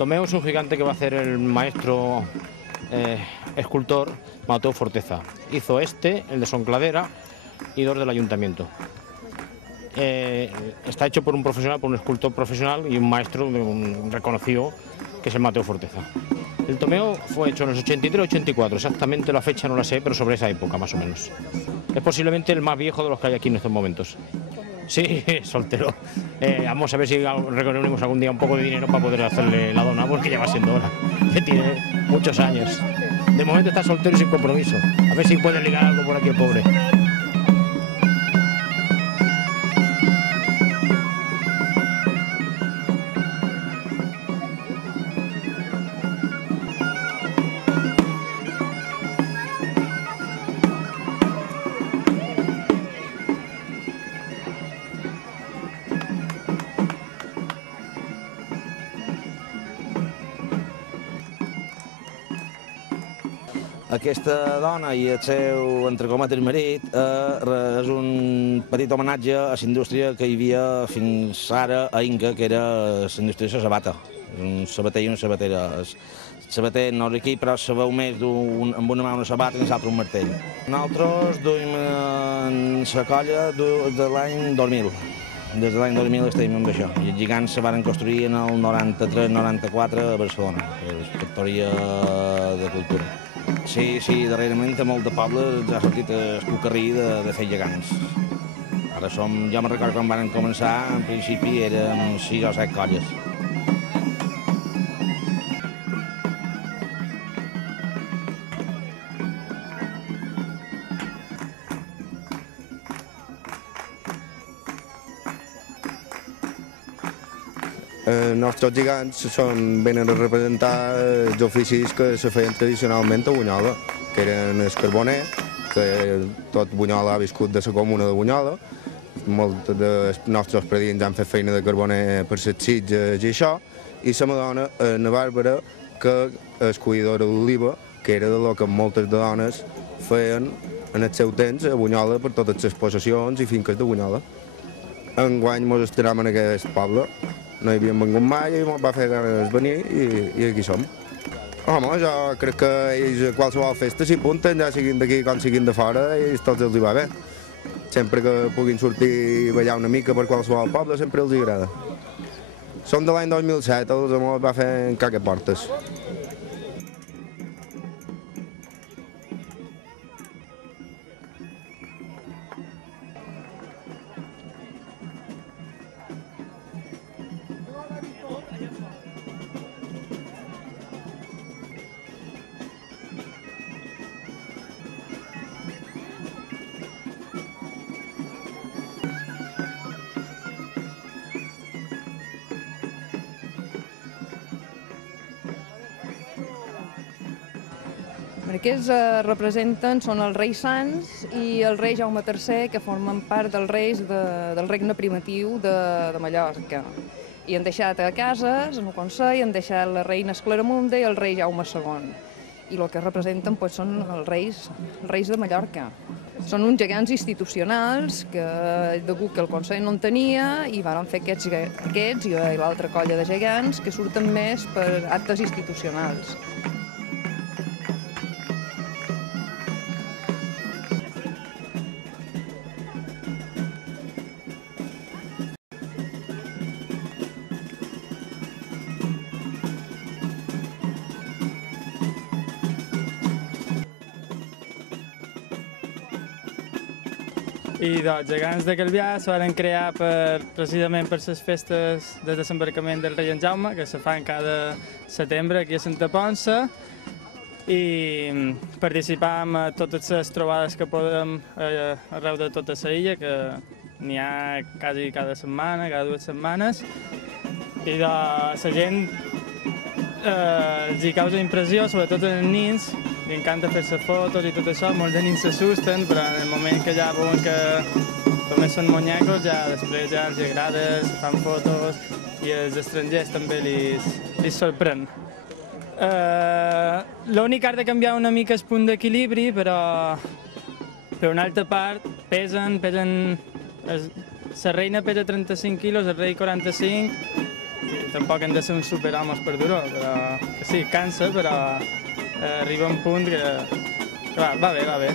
Tomeo es un gigante que va a hacer el maestro escultor Mateo Forteza. Hizo este, el de Soncladera y dos del ayuntamiento. Está hecho por un profesional, por un escultor profesional y un maestro reconocido, que es el Mateo Forteza. El Tomeo fue hecho en los 83-84, exactamente la fecha no la sé, pero sobre esa época más o menos. Es posiblemente el más viejo de los que hay aquí en estos momentos. Sí, soltero. Vamos a ver si reunimos algún día un poco de dinero para poder hacerle la dona, porque ya va siendo hora. Que tiene muchos años. De momento está soltero y sin compromiso. A ver si puede ligar algo por aquí el pobre. Aquesta dona i el seu, entre cometes, marit és un petit homenatge a la indústria que hi havia fins ara a Inca, que era la indústria de la sabata. Un sabater i una sabatera. El sabater no és aquí, però se veu més amb una mà una sabata i l'altra un martell. Nosaltres duim en la colla de l'any 2000. Des de l'any 2000 estem amb això. I els gegants se van construir en el 93-94 a Barcelona, a la Factoria de Cultura. Sí, darrerament a molt de pobles ha sortit el cucarrí de fer gegants. Ara jo me'n recordo quan van començar, en principi érem 6 o 7 colles. Els nostres gegants venen a representar els oficis que se feien tradicionalment a Bunyola, que eren el carboner, que tot Bunyola ha viscut de la comuna de Bunyola. Molts dels nostres predins han fet feina de carboner per les sitges i això, i la Madona, la Bàrbara, que és cuidadora d'oliva, que era del que moltes de dones feien en el seu temps a Bunyola per totes les possessions i finques de Bunyola. Enguany ens estarem en aquest poble. No hi havíem vengut mai i ens va fer ganes venir i aquí som. Home, jo crec que ells a qualsevol festa s'hi apunten, ja siguin d'aquí com siguin de fora, i tots els hi va bé. Sempre que puguin sortir i ballar una mica per qualsevol poble, sempre els agrada. Som de l'any 2007, els amors va fer en caca portes. Aquests representen, són els reis Sants i el rei Jaume III, que formen part dels reis del regne primitiu de Mallorca. I han deixat a cases, en el Consell, han deixat la reina Esclaramunda i el rei Jaume II. I el que representen són els reis de Mallorca. Són uns gegants institucionals que, degut que el Consell no en tenia, i van fer aquests i l'altra colla de gegants que surten més per actes institucionals. I doncs, gegants de Calvià se van crear precisament per les festes de desembarcament del rei en Jaume, que se fan cada setembre aquí a Santa Ponça, i participam a totes les trobades que podem arreu de tota la illa, que n'hi ha quasi cada setmana, cada 2 setmanes, i la gent els hi causa impressió, sobretot als nens, li encanta fer-se fotos i tot això, molts de nens s'assusten, però en el moment que ja veuen que només són monyacos, ja després ja els agrada, se fan fotos i els estrangers també li sorprèn. L'únic que ha de canviar una mica és punt d'equilibri, però per una altra part pesen, la reina pesa 35 quilos, el rei 45, tampoc hem de ser uns superhomes per dur-ho, però que sí, cansa, però arriba un punt que va bé.